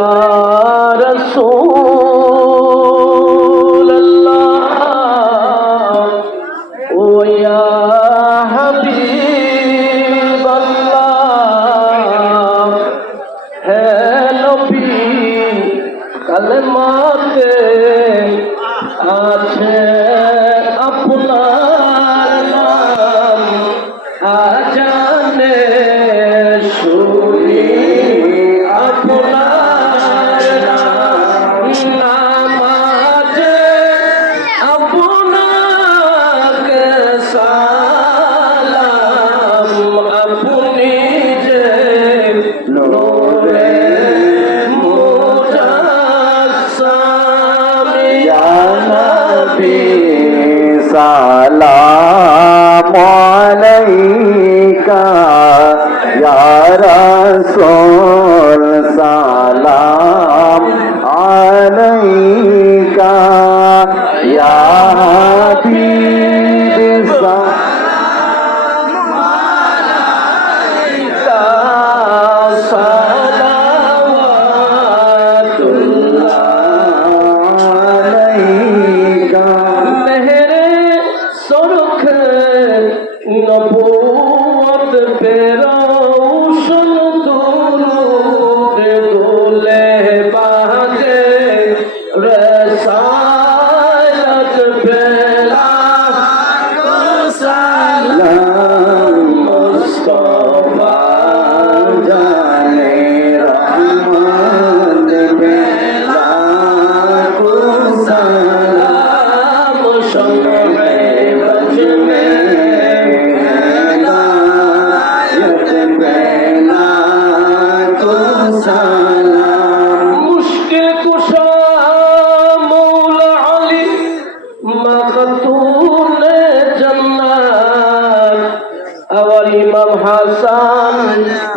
या रसूल का यारा सो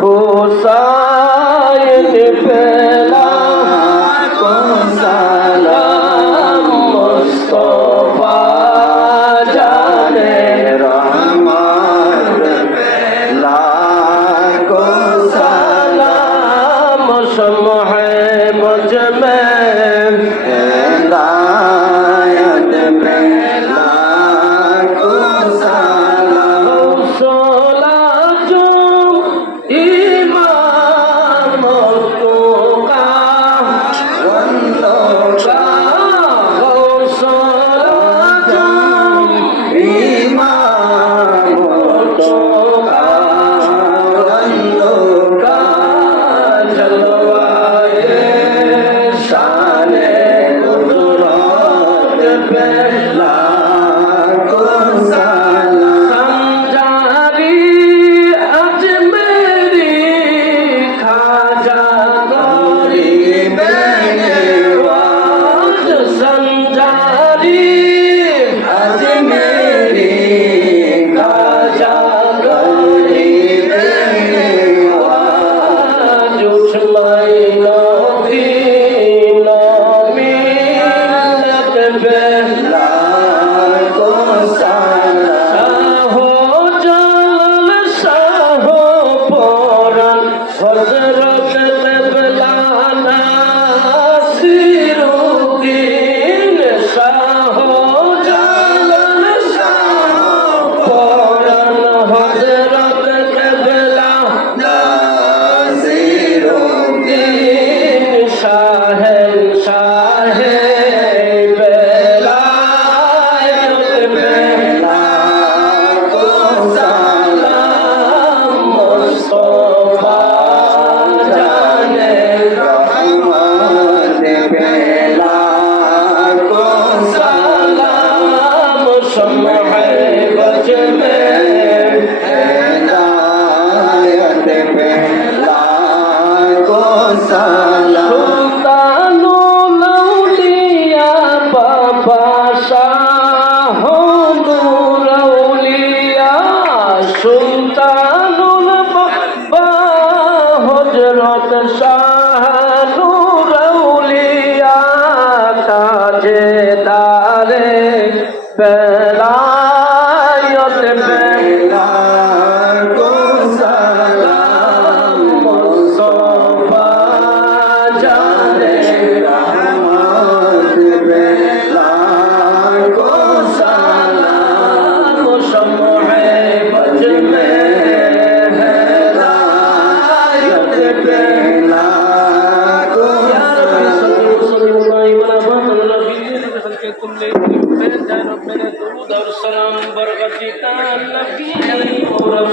কোসায় পেলা কোসায় সিরুদ্দিন শাহেন তোর সালাম বরকতি তার নবী মোরাম